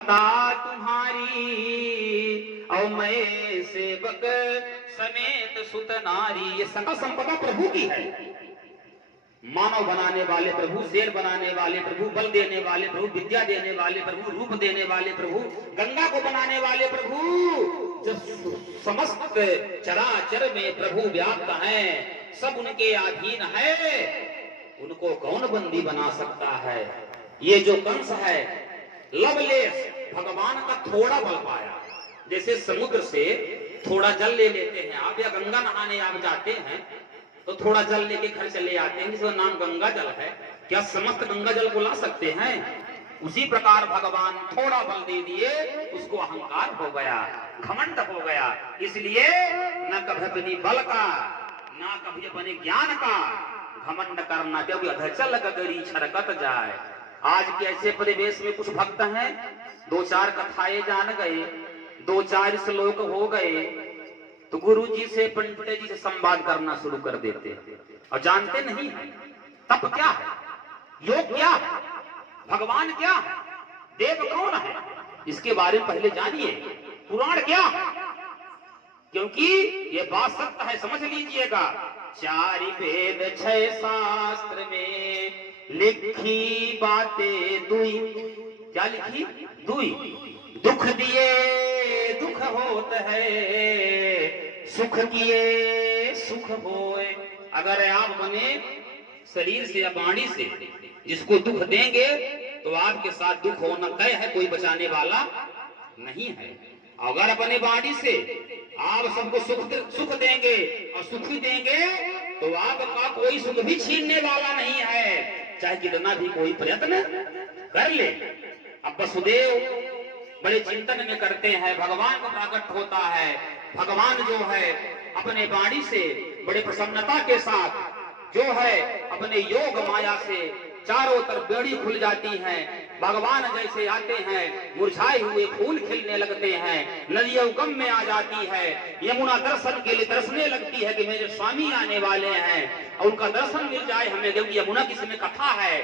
तुम्हारी और मैं सेवक समेत सुत नारी। ये सकल संपदा प्रभु की है। मानव बनाने वाले प्रभु, शेर बनाने वाले प्रभु, बल देने वाले प्रभु, विद्या देने वाले प्रभु, रूप देने वाले प्रभु, गंगा को बनाने वाले प्रभु, जब समस्त चराचर में प्रभु व्याप्त है, सब उनके अधीन है, उनको कौन बंदी बना सकता है। ये जो कंस है लवलेस भगवान का थोड़ा बल पाया। जैसे समुद्र से थोड़ा जल ले लेते हैं आप, या गंगा नहाने आप जाते हैं तो थोड़ा जल लेके घर चले आते हैं, जिसका नाम गंगा जल है। क्या समस्त गंगा जल को ला सकते हैं? उसी प्रकार भगवान थोड़ा बल दे दिए, उसको अहंकार हो गया, घमंड हो गया। इसलिए न कभी अपनी बल का, न कभी अपने ज्ञान का घमंड करना, क्योंकि अधचल गगरी छरकत जाए। आज के ऐसे परिवेश में कुछ भक्त हैं, दो चार कथाएं जान गए, दो चार श्लोक हो गए तो गुरु जी से, पंडित जी से संवाद करना शुरू कर देते और जानते नहीं है तप क्या है, योग क्या है, भगवान क्या है, देव कौन है, इसके बारे में पहले जानिए। पुराण क्या है, क्योंकि ये बात सत्य है, समझ लीजिएगा। चार वेद छह शास्त्र में लिखी बातें दुई, क्या लिखी? दुई। दुख दिए दुख होत है, सुख किए सुख होए। अगर आप बने शरीर से या वाणी से जिसको दुख देंगे तो आपके साथ दुख होना तय है, कोई बचाने वाला नहीं है। अगर अपने वाणी से आप सबको सुख देंगे और सुखी देंगे तो आपका कोई सुख भी छीनने वाला नहीं है, चाहे कितना भी कोई प्रयत्न कर ले। अब वसुदेव बड़े चिंतन में करते हैं, भगवान का प्रकट होता है। भगवान जो है अपने वाणी से बड़े प्रसन्नता के साथ जो है अपने योग माया से चारों तरफ बेड़ी खुल जाती है। भगवान जैसे आते हैं मुरझाए हुए फूल खिलने लगते हैं, नदियां उगम में आ जाती है, यमुना दर्शन के लिए तरसने लगती है कि मेरे स्वामी आने वाले हैं और उनका दर्शन मिल जाए हमें। क्योंकि यमुना की समय कथा है,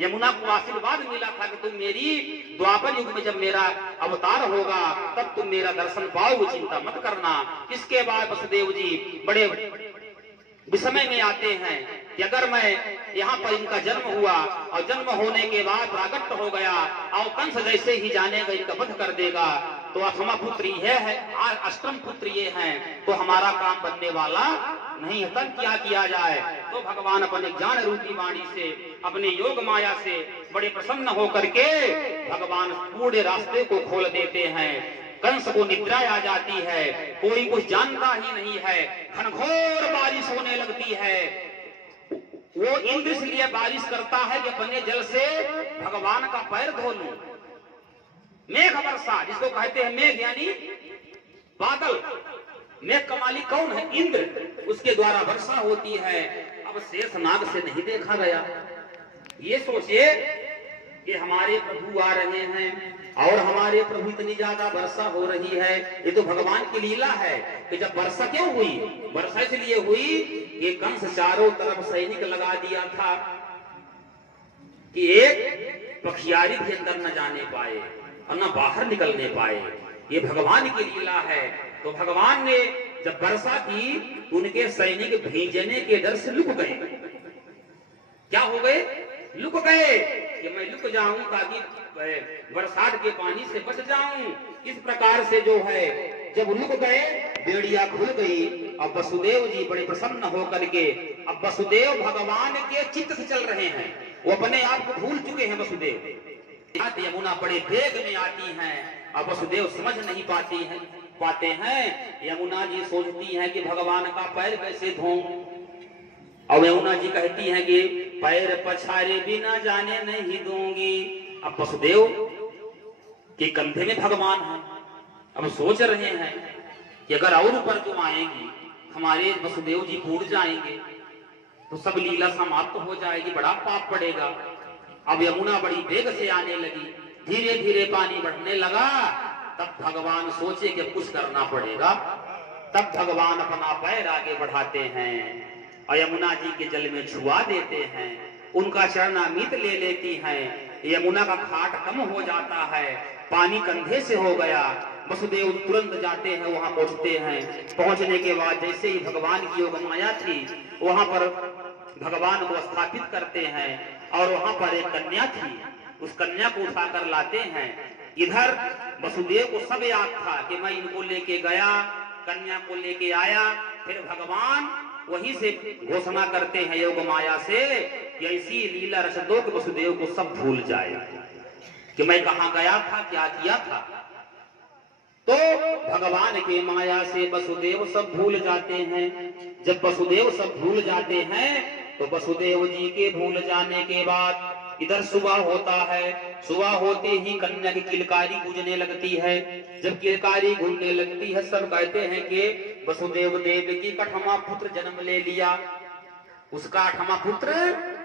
यमुना को आशीर्वाद मिला था कि तुम मेरी द्वापर युग में जब मेरा अवतार होगा तब तुम मेरा दर्शन पाओगे, चिंता मत करना। इसके बाद वसुदेव जी बड़े विस्मय में आते हैं कि अगर मैं यहाँ पर इनका जन्म हुआ और जन्म होने के बाद प्राकट हो गया और कंस जैसे ही जानेगा इनका वध कर देगा तो अठवां पुत्र ये है, अष्टम पुत्र ये हैं, तो हमारा काम बनने वाला नहीं है। तब क्या किया जाए? तो भगवान अपने ज्ञान रूपी वाणी से, अपने योग माया से बड़े प्रसन्न होकर के भगवान पूरे रास्ते को खोल देते हैं। कंस को निद्रा आ जाती है, कोई कुछ जानता ही नहीं है, घनघोर बारिश होने लगती है। वो इंद्र इसलिए बारिश करता है कि अपने जल से भगवान का पैर धो लूं। मेघ वर्षा जिसको कहते हैं, मेघ यानी बादल, मेघ का मालिक कौन है? इंद्र, उसके द्वारा वर्षा होती है। अब शेषनाग से नहीं देखा गया। ये सोचिए कि हमारे प्रभु आ रहे हैं और हमारे प्रभु इतनी ज्यादा वर्षा हो रही है, ये तो भगवान की लीला है। कि जब वर्षा क्यों हुई? वर्षा इसलिए हुई कि कंस चारों तरफ सैनिक लगा दिया था कि एक पखियारी भी अंदर न जाने पाए और न बाहर निकलने पाए। ये भगवान की लीला है। तो भगवान ने जब वर्षा की, उनके सैनिक भीजने के डर से लुक गए। क्या हो गए? लुक गए कि मैं लुक जाऊं ताकि बरसात के पानी से बच जाऊं। इस प्रकार से जो है जब लुक गए, बेड़िया खुल गई। अब वसुदेव जी बड़े प्रसन्न होकर के, अब वसुदेव भगवान के चित्त से चल रहे हैं, वो अपने आप को भूल चुके हैं। वसुदेव यमुना बड़े वेग में आती हैं, अब वसुदेव समझ नहीं पाते हैं। यमुना जी सोचती हैं कि भगवान का पैर कैसे धोऊं। और यमुना जी कहती हैं कि पैर पछारे बिना जाने नहीं दूंगी। अब वसुदेव के कंधे में भगवान है, अब सोच रहे हैं कि अगर और ऊपर जो आएंगी हमारे वसुदेव जी टूट जाएंगे तो सब लीला समाप्त हो जाएगी, बड़ा पाप पड़ेगा। अब यमुना बड़ी वेग से आने लगी, धीरे धीरे पानी बढ़ने लगा। तब भगवान सोचे कि कुछ करना पड़ेगा। तब भगवान अपना पैर आगे बढ़ाते हैं और यमुना जी के जल में छुआ देते हैं, उनका चरणामृत ले लेती हैं। यमुना का घाट कम हो जाता है। पानी कंधे से हो गया। वसुदेव तुरंत जाते हैं, वहां पहुंचते हैं। पहुंचने के बाद जैसे ही भगवान की योग माया थी वहां पर भगवान को स्थापित करते हैं और वहां पर एक कन्या थी, उस कन्या को उठाकर लाते हैं। इधर वसुदेव को सब याद था कि मैं इनको लेके गया, कन्या को लेके आया। फिर भगवान वहीं से घोषणा करते हैं योग माया से कि ऐसी लीला रच दो कि वसुदेव को सब भूल जाए कि मैं कहां गया था, क्या किया था। तो भगवान के माया से वसुदेव सब भूल जाते हैं। जब वसुदेव सब भूल जाते हैं तो वसुदेव जी के भूल जाने के बाद इधर सुबह होता है। सुबह होते ही कन्या की किलकारी गूंजने लगती है। जब किलकारी गूंजने लगती है सब कहते हैं कि वसुदेव देव की कठमा पुत्र जन्म ले लिया, उसका आठवां पुत्र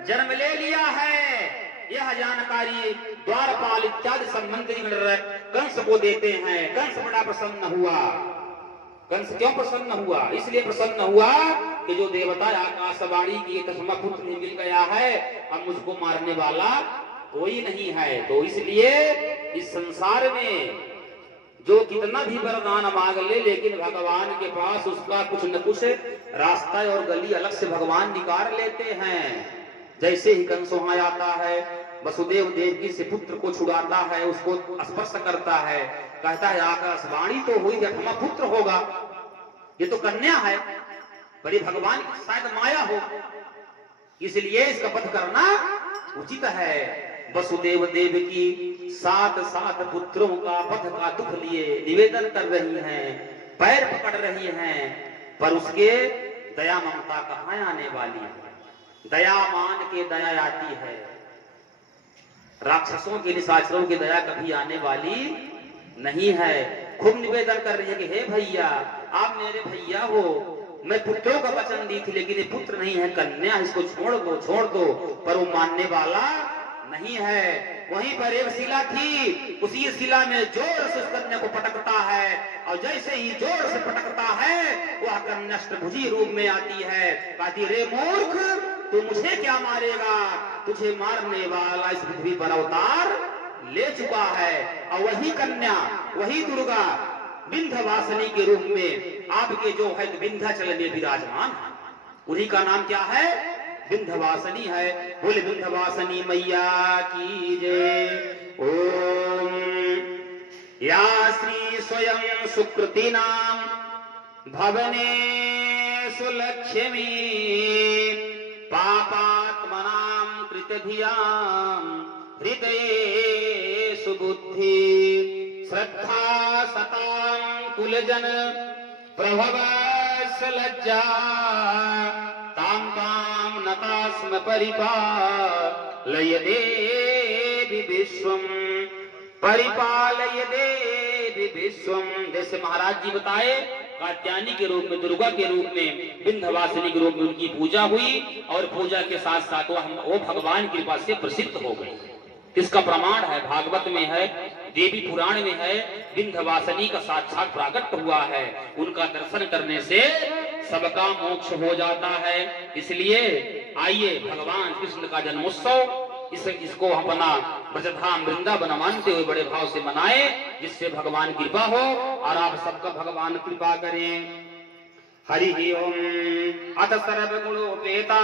जन्म ले लिया है। यह जानकारी द्वारपाल इत्यादि सब मंत्री कंस को देते हैं। कंस बड़ा प्रसन्न हुआ। कंस क्यों प्रसन्न हुआ? इसलिए प्रसन्न हुआ कि जो देवता आकाशवाणी की दसवां पुत्र मिल गया है, अब मुझको मारने वाला कोई नहीं है। तो इसलिए इस संसार में जो कितना भी वरदान मांग ले, लेकिन भगवान के पास उसका कुछ न कुछ रास्ता और गली अलग से भगवान निकाल लेते हैं। जैसे ही कंस वहां आता है, वसुदेव देवकी से पुत्र को छुड़ाता है, उसको स्पर्श करता है, कहता है आकाशवाणी तो हुई, आठवां पुत्र होगा, ये तो कन्या है, पर ये भगवान की शायद माया हो, इसलिए इसका वध करना उचित है। वसुदेव देव की 7 पुत्रों का वध का दुख लिए निवेदन कर रही हैं, पैर पकड़ रही हैं, पर उसके दया ममता कहाँ आने वाली है? दया मान के दया आती है, राक्षसों के निशाचरों की दया कभी आने वाली नहीं है। खूब निवेदन कर रही है कि हे भैया, आप मेरे भैया हो, मैं पुत्रों का वचन दी थी, लेकिन ये पुत्र नहीं है, कन्या, इसको छोड़ दो। पर वो मानने वाला नहीं है। वहीं पर एक शिला थी, उसी शिला में जोर से उस कन्या को पटकता है, और जैसे ही जोर से पटकता है वह कन्या अष्टभुजी रूप में आती है। कहती, रे मूर्ख, तू मुझे क्या मारेगा? तुझे मारने वाला इस पृथ्वी पर अवतार ले चुका है। और वही कन्या, वही दुर्गा विंध्यवासिनी के रूप में आपके जो है विंध्याचल में विराजमान, उन्हीं का नाम क्या है? विंध्यवासिनी है। बोले विंध्यवासिनी मैया की जय। ओम या श्री स्वयं सुकृति नाम भवने सुलक्ष्मी पापात्मनां कृतधियां हृदये सुबुद्धि श्रद्धा सतां कुलजन प्रभवस लज्जा तां तां नतास्म परिपालय देवी विश्वम परिपालय देवी विश्वम। जैसे महाराज जी बताए, कात्यायनी के रूप में, दुर्गा के रूप में, विंध्यवासिनी के रूप में उनकी पूजा हुई, और पूजा के साथ साथ वो भगवान की कृपा से प्रसिद्ध हो गई। इसका प्रमाण है, भागवत में है, देवी पुराण में है, विंध्यवासिनी का साक्षात प्राकट हुआ है। उनका दर्शन करने से सबका मोक्ष हो जाता है। इसलिए आइए भगवान कृष्ण का जन्मोत्सव इसको अपना ब्रजधाम वृंदावन मानते हुए बड़े भाव से मनाए, जिससे भगवान कृपा हो और आप सबका भगवान कृपा करें। हरि ओम। अथ सर्वगुणोपेता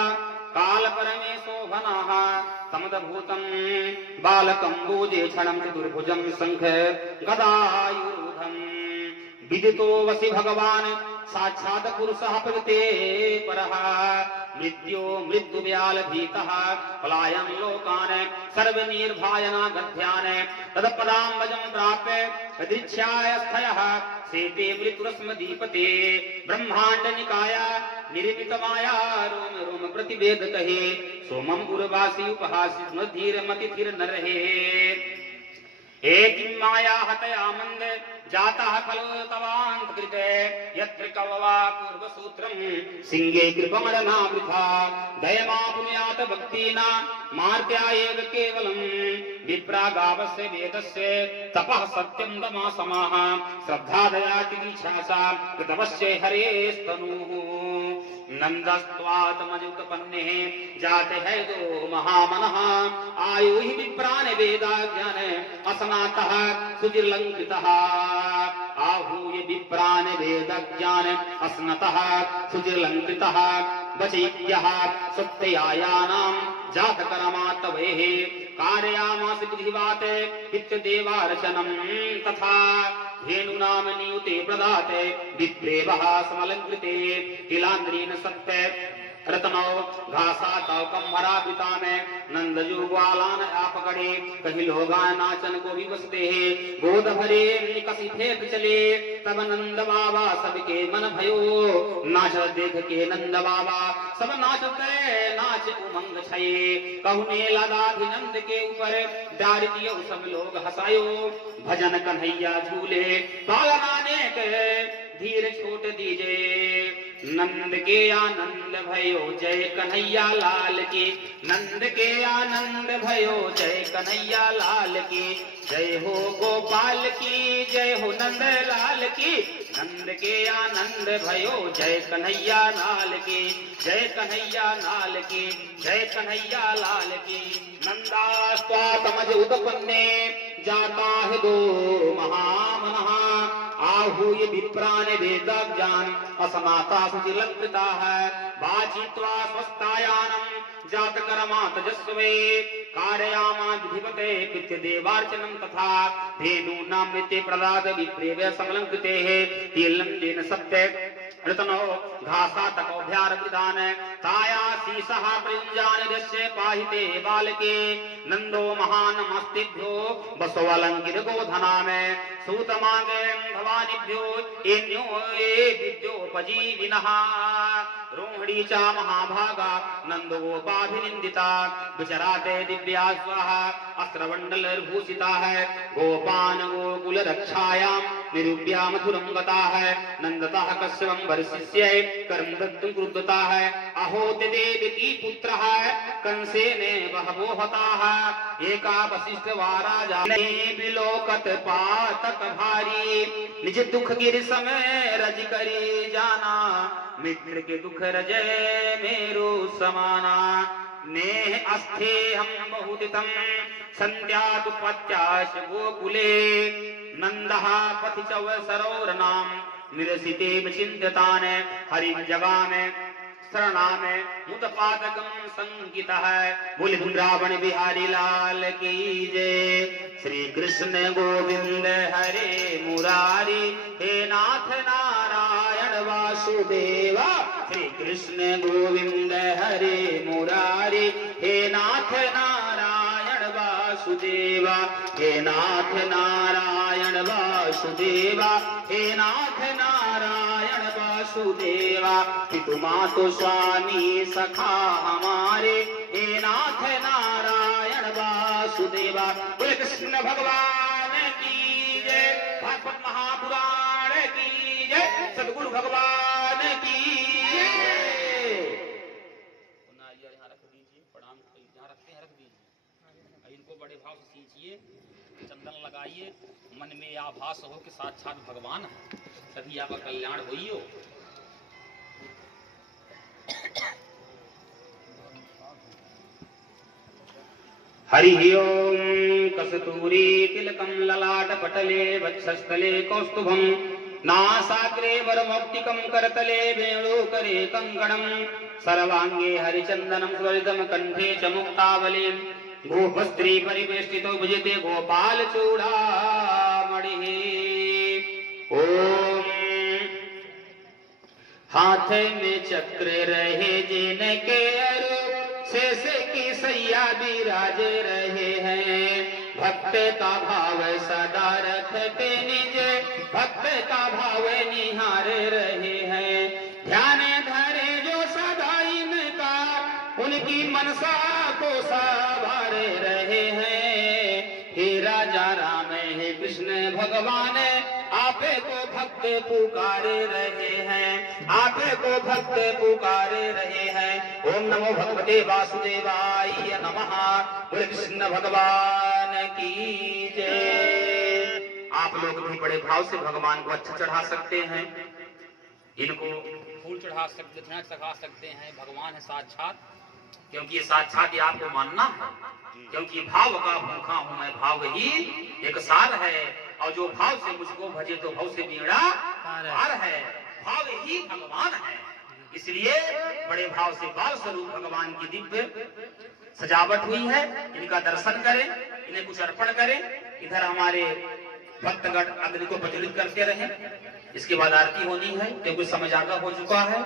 काल परमेशो भनाः समदभूतं बालकं भूजे क्षणं चतुर्भुजं शंख गदायुधं विदितो वसि भगवान साक्षात् पुरुषः प्रकृते परः मृत्यो मृत्युव्याल भीतः पलायन लोकान सर्वनिर्भयान गध्यान तदपदाम्बजं प्राप्य दीक्षाय स्थयः सेते मृत्युरस्म दीपते ब्रह्मांड निकाया निर्मित माया रोम रोम प्रतिवेद कहे सोमम उर्वासी उपहासी स्मधीर मति थिर न रहे। एक माया हतया मंद जाता खलो तवांत कृते यत्र कववा पूर्व सूत्रम सिंगे कृपमणना वृथा दयमा पुण्यात भक्तिना मार्त्यायेव केवलम विप्रागावस्य वेदस्य तपः सत्यं दमा समाः श्रद्धा दया तितिक्षा कृतवस्य हरेस्तनुः नंदस्त्वात्मजुतपन्ने जाते है दो महामनः आयु हि विप्रान वेदाज्ञान असनातः सुचिर्लंकृतः आहूय विप्रान वेदज्ञान असनतः सुचिर्लंकृतः वचैक्यः सत्ययायानां जातकर्मात्तवेः कारयामास विधिवात इत्यदेवार्चनं तथा धेनुनाम नियुते प्रदाते विप्रेवः समलंकृते तिलान्द्रीन सत्य रत्नौ घासातौ कम्भरा पिता में नंदजू ग्वालान आप पकड़े कहीं लोगा नाचन को भी बसते हैं गोद भरे निकसी फेंक चले तब नंद बाबा सबके मन भयो नाच देख के नंद बाबा सब नाचते नाच उमंग छये कहने लगा नंद के ऊपर डार दियो सब लोग हंसायो भजन कन्हैया झूले बालनाने के धीर छोट दीजे नंद के आनंद भयो जय कन्हैया लाल की नंद के आनंद भयो जय कन्हैया लाल की जय हो गोपाल की जय हो नंद लाल की नंद के आनंद भयो जय कन्हैया लाल की जय कन्हैया लाल की जय कन्हैया लाल की नंदास्त्वात्मज उत्पन्ने जाता है दो महामनः आहूय विप्रान वेदज्ञान असनाता सुचिलंकृता है बाचित्वा स्वस्तायानं जातकर्मा तजस्वे कारयामा विधिवते पित्य देवार्चनं तथा धेनूनां नित्य प्रदात विप्रेव्य समलंकृते तिलंदेन सत्य रत्नो घासा तकोभ्यार विधान ताया शीसः प्रयुञ्जान दस्य पाहिते बालके नंदो महान मस्तिभ्यो बसोवलंकित गोधना में सूत मांगे भवानीभ्यो एन्यो ए विद्योपजीविनः रोहिणी चा महाभागा नंदो गोपाभिनिंदिता विचराते दिव्या स्वाहा अस्त्रमंडल भूषिता है गोपान गोकुल रक्षायां निरूप्या मधुरं गता है नंदतः कश्यपं वर्षिष्य कर्म दत्तुं क्रुद्धता है अहो देवकी पुत्र है कंसेने बहवो हता है एका वशिष्ठ वाराजा बिलोकत पातक भारी निज दुख गिर समय रज करी जाना मित्र के दुख रजय मेरो समाना नेह अस्थे हम बहुतितम संध्यादुपत्याश गोकुले नंदः पथि चव सरोरनाम निरसिते चिंत्यतान हरिं जगामे शरणामे मुदपादकं संगीता है बोले वृंदावन बिहारी लाल की जय श्री कृष्ण गोविंद हरे मुरारी हे नाथ नारायण वासुदेवा श्री कृष्ण गोविंद हरे मुरारी हे नाथ नारायण वासुदेवा हे नाथ नारायण वासुदेवा हे नाथ नारायण वासुदेवा पितु मातु स्वामी सखा हमारे हे नाथ नारायण वासुदेवा बोले कृष्ण भगवान की जय भागवत महापुराण की जय सद्गुरु भगवान की जय यहाँ रख दीजिए प्रणाम यहाँ रखते हैं रख दीजिए इनको बड़े भाव से सींचिए चंदन लगाइए मन में आभास हो कि साक्षात भगवान है तभी आपका कल्याण होई हो हरि ओम कस्तूरी तिलकं ललाट पटले वक्षस्थले कौस्तुभं नासाग्रे वरमौक्तिकं करतले वेणुकरे कंकणं सर्वांगे हरिचंदनं स्वरितं कंठे च मुक्तावली गोपस्त्री परिवेष्टितो भुजते गोपाल चूड़ामणिः ओम हाथ में चक्र रहे जिनके शेष की सैया विराज रहे हैं भक्त का भाव सदा रखते निज भक्त का भाव निहार रहे हैं ध्यान धरे जो सदा इनका उनकी मनसा को संवार रहे हैं हे राजा राम हे कृष्ण भगवान आपे को भक्त पुकारे रहे हैं आपे को भक्त पुकारे रहे हैं ओम नमो भगवते वासुदेवाय नमः बोले कृष्ण भगवान की जय। आप लोग भी बड़े भाव से भगवान को अच्छा चढ़ा सकते हैं। इनको फूल चढ़ा सकते, दक्षिणा चढ़ा सकते हैं, भगवान है साक्षात। क्योंकि ये साक्षात ये आपको मानना है, क्योंकि भाव का भूखा हूं मैं, भाव ही एक सार है, और जो भाव से मुझको भजे तो भाव से बीड़ा पार है। भाव ही भगवान है, इसलिए बड़े भाव से बाल स्वरूप भगवान की दिव्य सजावट हुई है। इनका दर्शन करें, इन्हें कुछ अर्पण करें। इधर हमारे भक्तगण अग्नि को प्रज्वलित करते रहे। इसके बाद आरती होनी है, क्योंकि समय ज्यादा हो चुका है।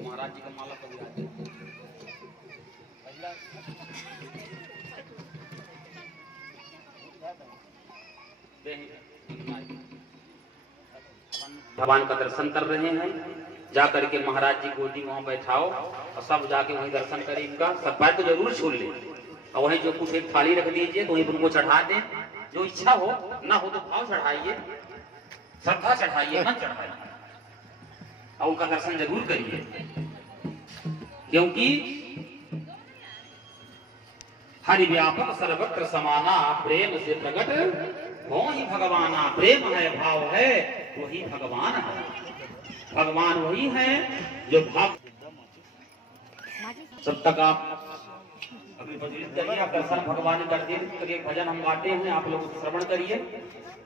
महाराज जी का माला पकड़ा भगवान का दर्शन कर रहे हैं। जाकर के महाराज जी गोदी वहां बैठाओ और सब जाके वहीं दर्शन करें। इनका सब पैर तो जरूर छू ले, और वहीं जो कुछ एक थाली रख दीजिए तो वहीं उनको चढ़ा दें। जो इच्छा हो, ना हो तो भाव चढ़ाइए, श्रद्धा चढ़ाइए, मन चढ़ाइए, और उनका दर्शन जरूर करिए। क्योंकि हरि व्यापक सर्वत्र समाना, प्रेम से प्रकट हो ही भगवाना। प्रेम है, भाव है, वही भगवान है। भगवान वही है जो भाव। जब तक आप अभी करिए, आप दर्शन भगवान करते हैं। एक भजन हम गाते हैं, आप लोग श्रवण करिए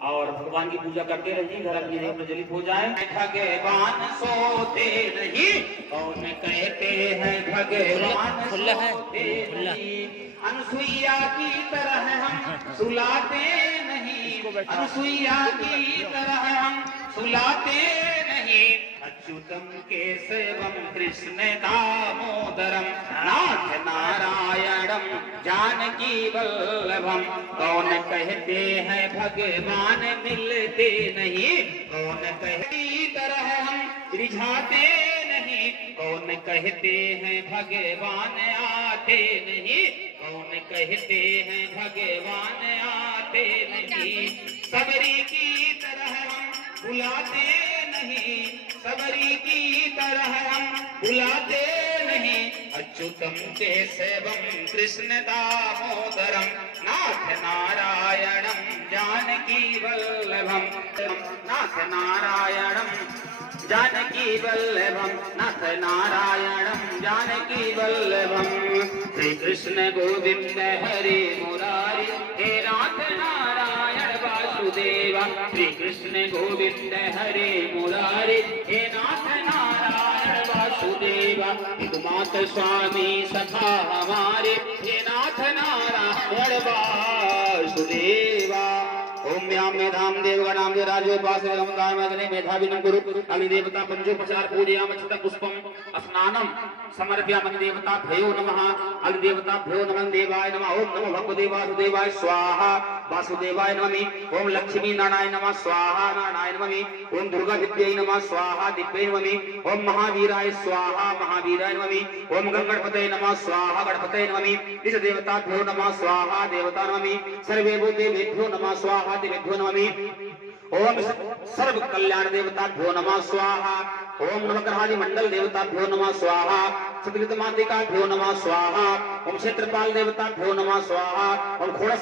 और भगवान की पूजा करते रहिए। घर अपनी देह प्रज्वलित हो जाए। भगवान सोते नहीं, कौन कहते हैं भगवान सोते नहीं। अनुसुईया की तरह हम सुलाते नहीं, अनुसुईया की तरह हम सुलाते नहीं। अच्युतम केशवम कृष्ण दामोदरम नाथ नारायणम जानकी वल्लभम। कौन कहते हैं भगवान मिलते नहीं, कौन कहती तरह हम रिझाते नहीं। कौन कहते हैं भगवान आते नहीं, कौन कहते हैं भगवान आते नहीं। सबरी की तरह हम बुलाते नहीं, सबरी की तरह हम बुलाते नहीं। अच्युतम केशवम कृष्ण दामोदरम नाथ नारायणम जानकी वल्लभम। नाथ नारायणम जानकी वल्लभम, नाथ नारायणम जानकी वल्लभम। श्री कृष्ण गोविंद हरे मुरारी, हे नाथ नारायण वासुदेवा। श्री कृष्ण गोविंद हरे मुरारी, हे नाथ नारायण वासुदेवा। एकमात्र स्वामी सखा हमारे, हे नाथ नारायण वासुदेवा। ओम व्याम मेधाम देवगणाम देवराजोपास मेधाविनं गुरु अग्निदेवता पंचोपचार पूजयाम अक्षत पुष्पम स्नानम समर्पयामि देवताभ्यो नमः। अग्निदेवताभ्यो नमः देवाय नमः। ओम नमो भगवते वासुदेवाय स्वाहा वासुदेवाय नमः। ओम लक्ष्मी नारायण नमः स्वाहा नारायण नमः। ओम दुर्गा दिव्यै नमः स्वाहा दिव्यै नमः। ओम महावीराय स्वाहा महावीराय नमः। ओम गणपतये नमः स्वाहा गणपतये नमः। इस देवताभ्यो नमः स्वाहा देवता नमः। सर्वे भूतेभ्यो नमः स्वाहा देवेभ्यो नमः। ओम सर्व कल्याण देवताभ्यो नमः स्वाहा। ओम नवग्रहादि मंडल देवताभ्यो नमः स्वाहा। सतगीत मातिकाभ्यो नमः स्वाहा। ओम क्षेत्रपाल देवताभ्यो नमः स्वाहा। ओम घोड़ा